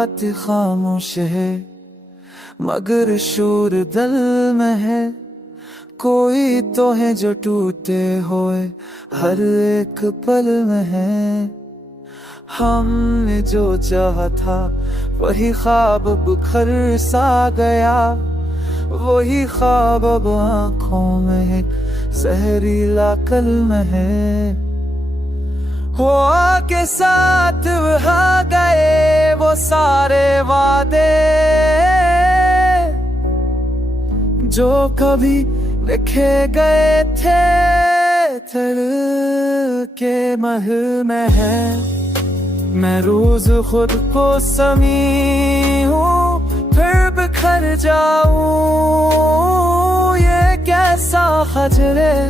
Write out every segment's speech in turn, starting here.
बात खामोश है, मगर शूर दिल में है। कोई तो है जो टूटे हुए हर एक पल में है। हमने जो चाहा था वही ख्वाब बिखर सा गया, वही ख्वाब अब आँखों में जहरीला कलम है। वो आके साथ बहा गए वो सारे वादे, जो कभी लिखे गए थे दिल के महल में है। मैं रोज खुद को समी हूँ फिर बिखर जाऊं, ये कैसा खजर है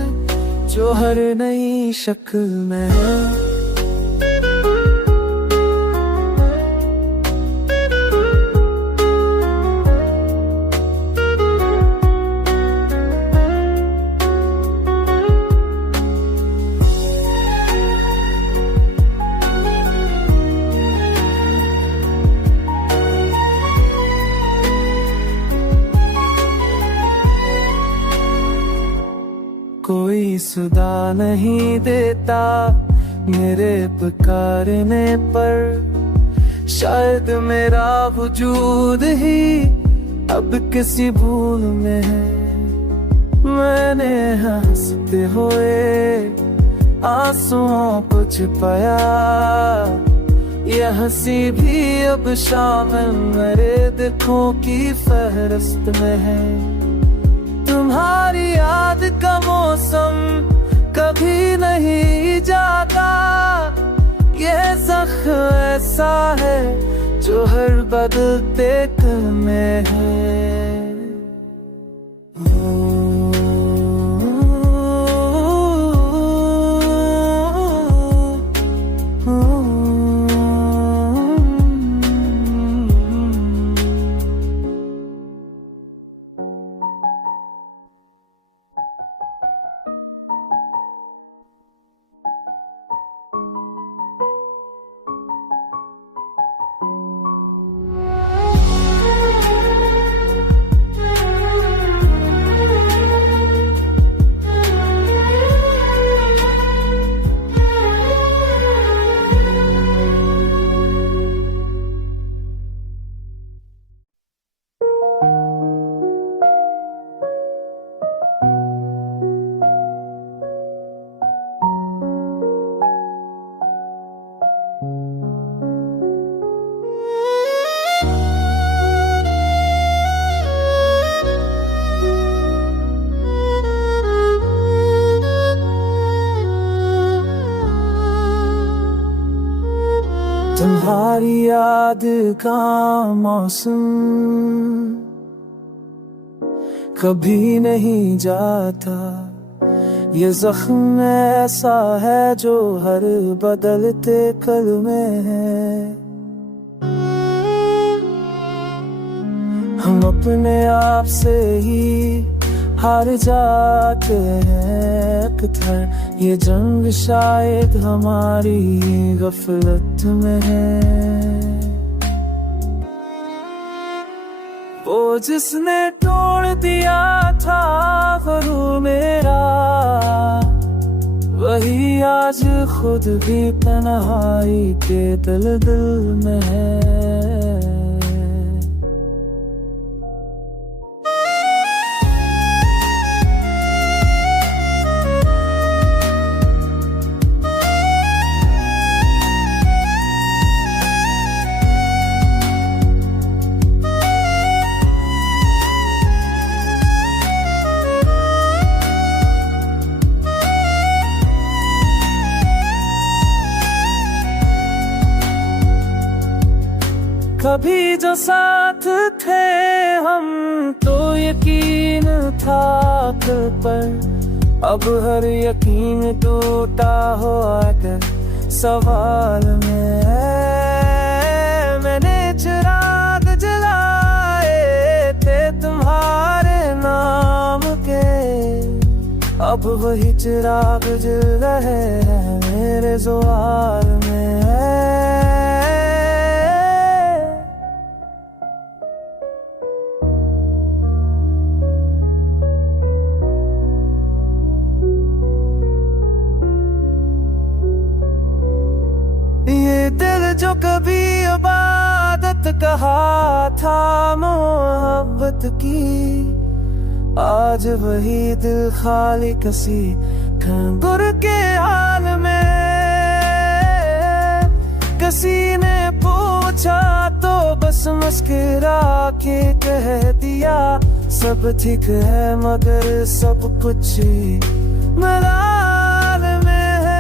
जो हर नई शक्ल में है। कोई सुधा नहीं देता मेरे पुकारने पर, शायद मेरा वजूद ही अब किसी भूल में है। मैंने हंसते हुए आंसुओं को छिपाया, यह हंसी भी अब शामिल मेरे दुखों की फहरिस्त में है। तुम्हारी याद का मौसम कभी नहीं जाता, ये ज़ख्म ऐसा है जो हर बदलते कल में है। तुम्हारी याद का मौसम कभी नहीं जाता, ये जख्म ऐसा है जो हर बदलते कल में है। हम अपने आप से ही हार जाते हैं किधर, ये जंग शायद हमारी गफलत में है। वो जिसने तोड़ दिया था गुरूर मेरा, वही आज खुद भी तन्हाई के दिल में है। कभी जो साथ थे हम तो यकीन था दिल पर, अब हर यकीन टूटा हो आकर सवाल में है। मैंने चिराग जलाए थे तुम्हारे नाम के, अब वही चिराग जल रहे हैं मेरे ज़ुआर में है। जो कभी इबादत कहा था मोहब्बत की, आज वही दिल खाली कसी खंदर के हाल में। किसी ने पूछा तो बस मुस्कुरा के कह दिया, सब ठीक है मगर सब कुछ मलाल में है।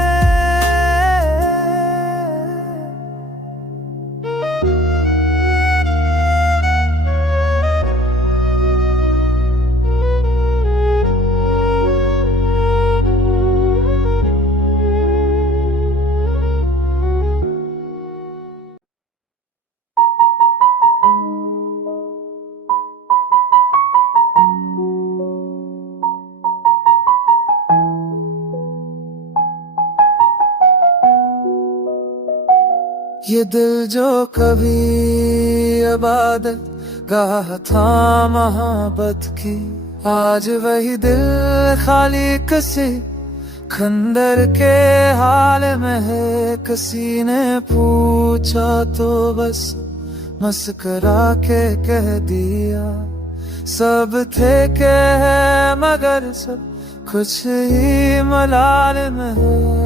ये दिल जो कभी इबादत गाह था मोहब्बत की, आज वही दिल खाली किसी खंदर के हाल में है। किसी ने पूछा तो बस मुस्कुरा के कह दिया, सब थे के है मगर सब कुछ ही मलाल में है।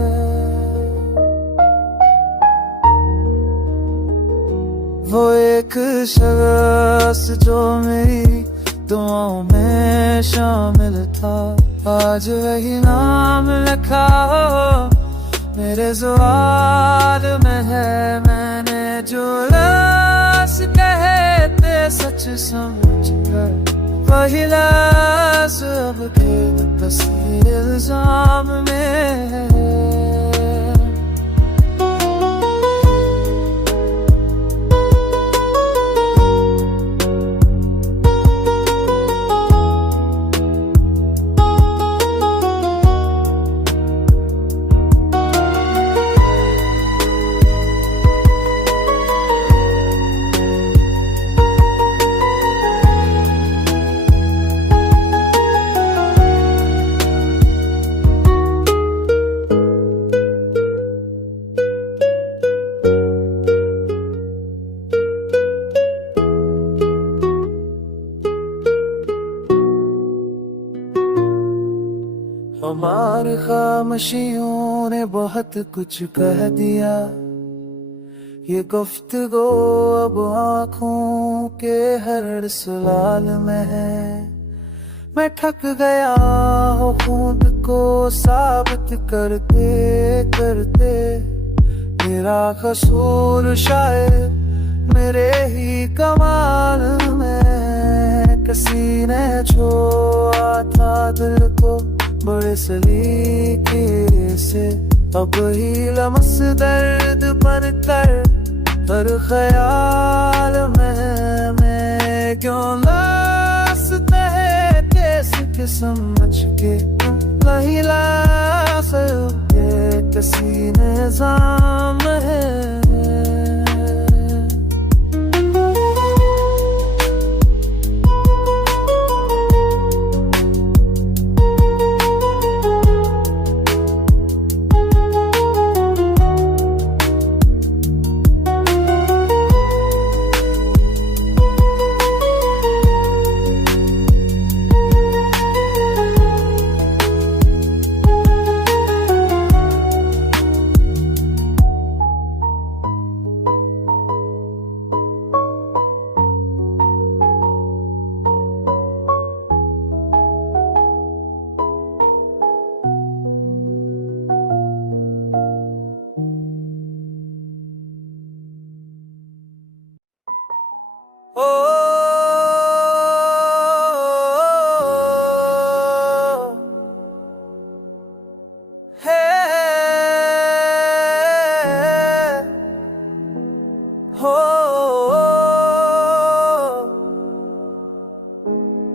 वो एक शख्स जो मेरी दुआओं में शामिल था, आज वही नाम लिखा हो मेरे ज़वाल में है। मैंने जो लफ्ज़ कहे थे सच समझ कर, वही लफ्ज़ अब के बस इल्ज़ाम में है। हमारी खामोशियों ने बहुत कुछ कह दिया, ये गुफ्तगू अब आँखों के हर सवाल में है। मैं थक गया हूँ खुद को साबित करते करते, मेरा कसूर शायद मेरे ही कमाल में। किसी ने छुआ था दिल को बड़े सलीके से, अब ही लम्स दर्द बन कर हर ख्याल में। मैं क्यों लासते के समझ के नहीं ला सकते, किसी निज़ाम है।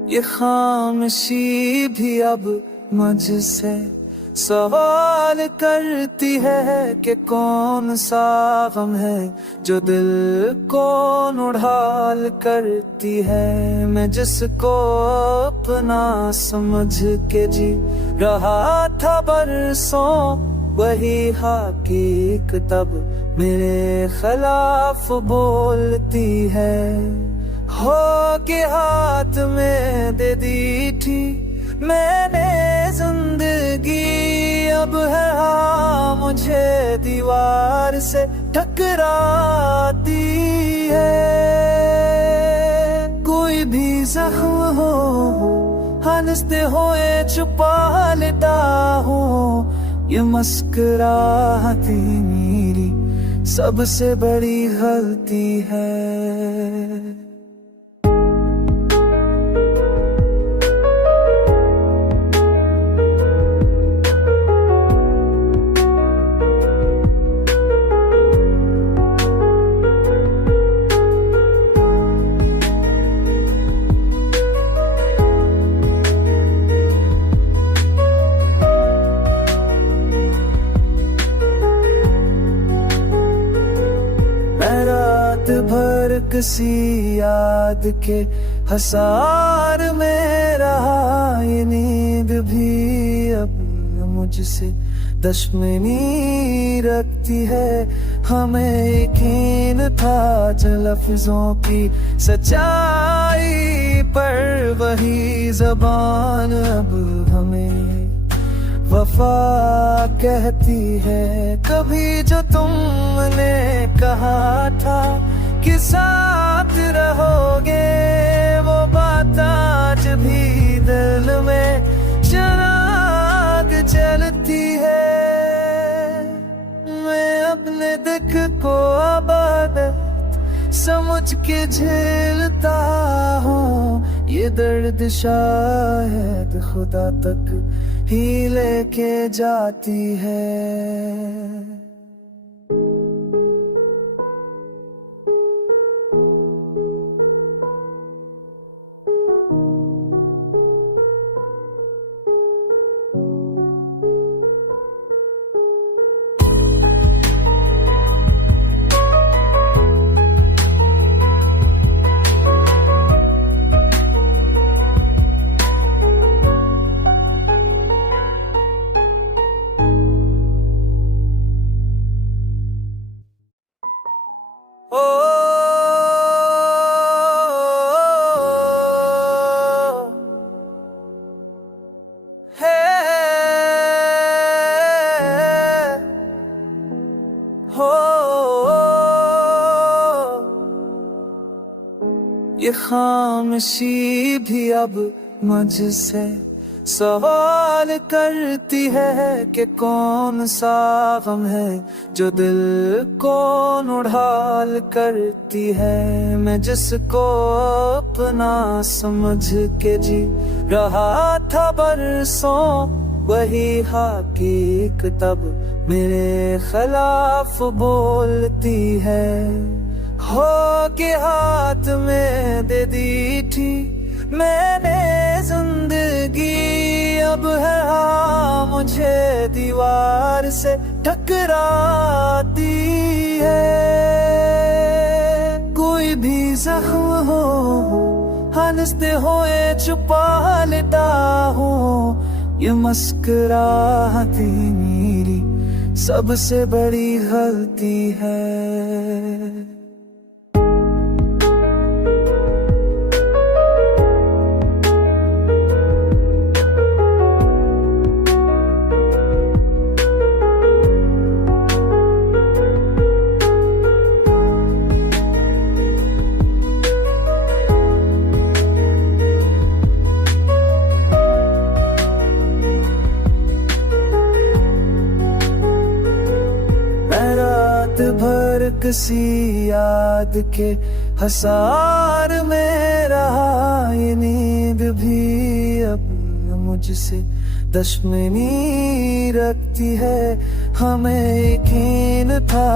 ये खामोशी भी अब मुझसे सवाल करती है कि कौन सा गम है जो दिल को उड़ाल करती है। मैं जिसको अपना समझ के जी रहा था बरसों, वही हकीक तब मेरे खिलाफ बोलती है। हो के हाथ में दे दी थी मैंने जिंदगी, अब है हाँ मुझे दीवार से टकराती है। कोई भी जख्म हो हंसते हुए छुपा लेता हूँ, ये मुस्कुराहटी मेरी सबसे बड़ी गलती है। भर किसी याद के हसार में रहा, ये नींद भी अब मुझसे दुश्मनी रखती है। हमें यकीन था लफ्जों की सच्चाई पर, वही ज़बान अब हमें वफा कहती है। कभी जो तुमने कहा था कि साथ रहोगे, वो बात आज भी दिल में चिराग जलती है। मैं अपने दुख को आबादत समझ के झेलता हूँ, ये दर्द शायद खुदा तक ही लेके जाती है। ये खामोशी भी अब मुझसे सवाल करती है कि कौन सा गम है जो दिल को उड़ाल करती है। मैं जिसको अपना समझ के जी रहा था बरसों, वही हकीक तब मेरे खिलाफ बोलती है। हो के हाथ में दे दी थी मैंने जिंदगी, अब है हाँ मुझे दीवार से टकराती है। कोई भी जख्म हो हंसते हुए छुपा लेता हूँ, ये मुस्कुराहटी मेरी सबसे बड़ी गलती है। भर किसी याद के हसार में रहा, ये नींद भी अब मुझसे दुश्मनी रखती है। हमें यकीन था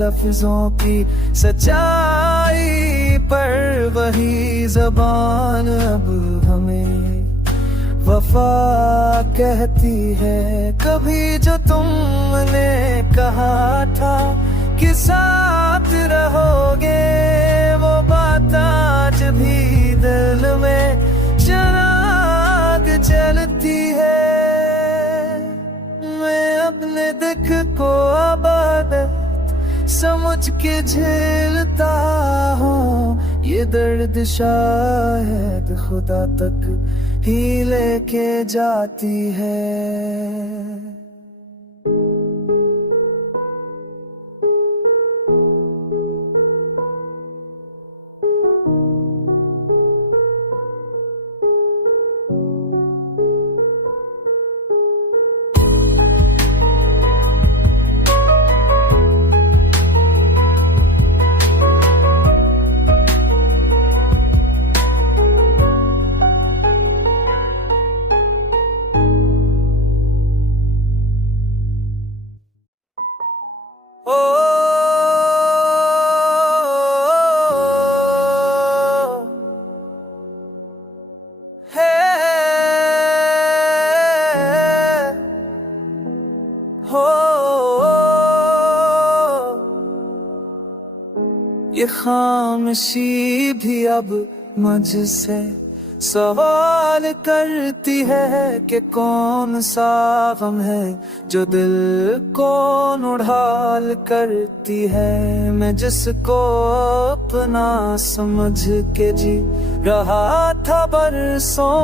लफ्जों की सच्चाई पर, वही ज़बान अब हमें वफा कहती है। कभी जो तुमने कहा था कि साथ रहोगे, वो बात आज भी दिल में चिराग जलती है। मैं अपने दुख को अब समझ के झेलता हूँ। ये दर्द शायद खुदा तक ही लेके जाती है। ओ है हो ये खामोशी भी अब मुझसे सवाल करती है कि कौन सा गम है जो दिल को उड़ाल करती है। मैं जिसको अपना समझ के जी रहा था बरसों,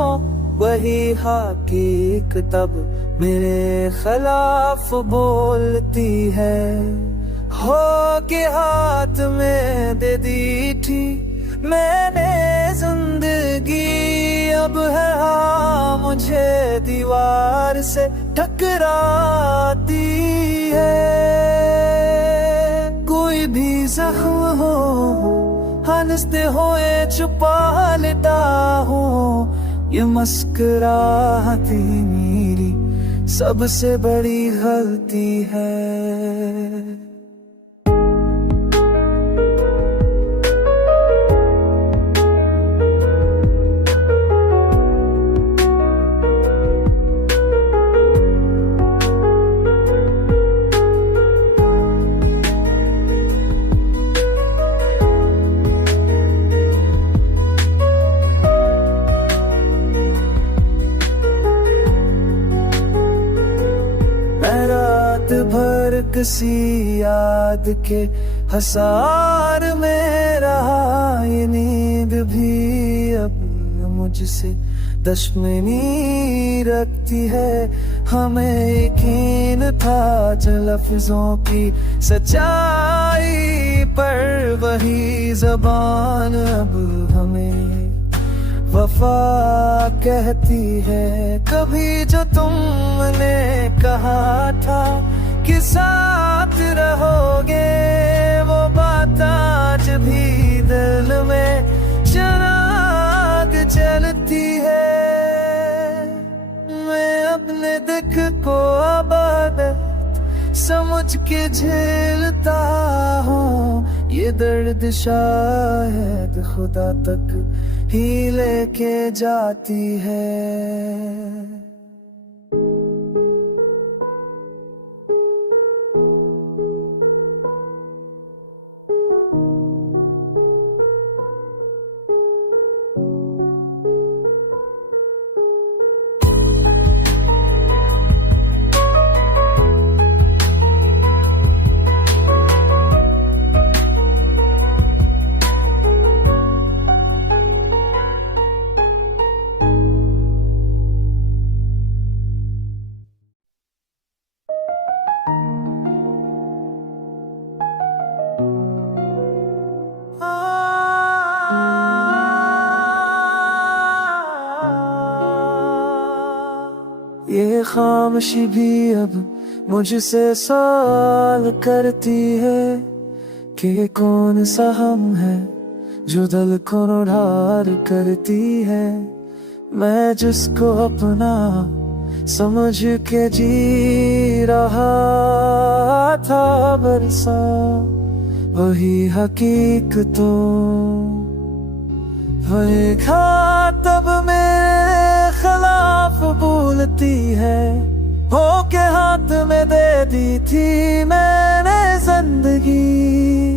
वही हकीकत तब मेरे खिलाफ बोलती है। हो के हाथ में दे दी थी मैंने जिंदगी, अब है हाँ मुझे दीवार से टकराती है। कोई भी जख्म हो हंसते हुए छुपा लेता हूँ। ये मुस्कुराहटी मेरी सबसे बड़ी गलती है। भर किसी याद के हसार में रहा, ये नींद भी अब मुझसे दुश्मनी रखती है। हमें यकीन था लफ्जों की सच्चाई पर, वही जबान अब हमें वफा कहती है। कभी जो तुमने कहा था कि साथ रहोगे, वो बात आज भी दिल में चिराग जलती है। मैं अपने दुख को अब समझ के झेलता हूँ। ये दर्द शायद खुदा तक ही लेके जाती है। ये खामोशी भी अब मुझसे सवाल करती है कि कौन सा हम है जो दिल को उड़ार करती है। मैं जिसको अपना समझ के जी रहा था बरसा, वही हकीकतों वही खातब मेरे खिलाफ बोलती है। हो के हाथ में दे दी थी मैंने जिंदगी,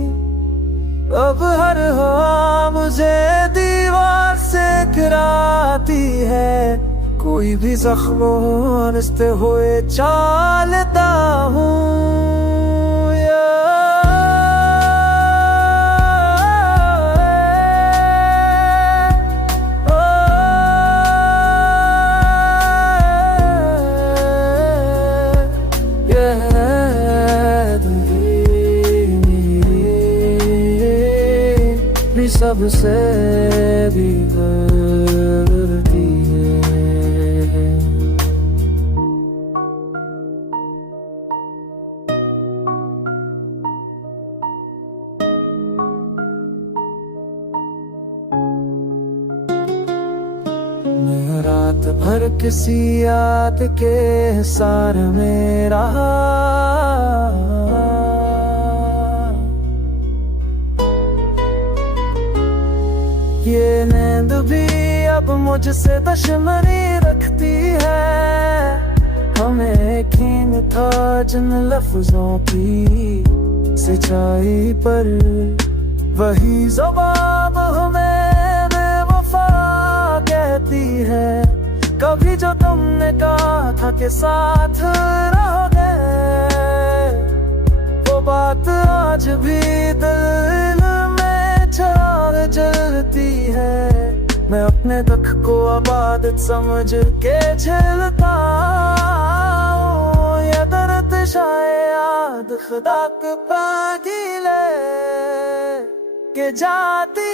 अब हर हवा मुझे दीवार से गिराती है। कोई भी जख्म हंसते हुए चालता हूँ भी सबसे बिगड़ती है। मैं रात भर किसी याद के सार में रहा, ये नींद भी अब मुझसे दुश्मनी रखती है। हमें यकीन था जिन लफ्जों की सच्चाई पर, वही ज़बान हमें बेवफा कहती है। कभी जो तुमने कहा था कि साथ रहोगे, वो बात आज भी दिल में चिराग जलती है। मैं अपने दुख को आबादत समझ के झेलता हूँ, ये दर्द शायद खुदा के पागीले के जाती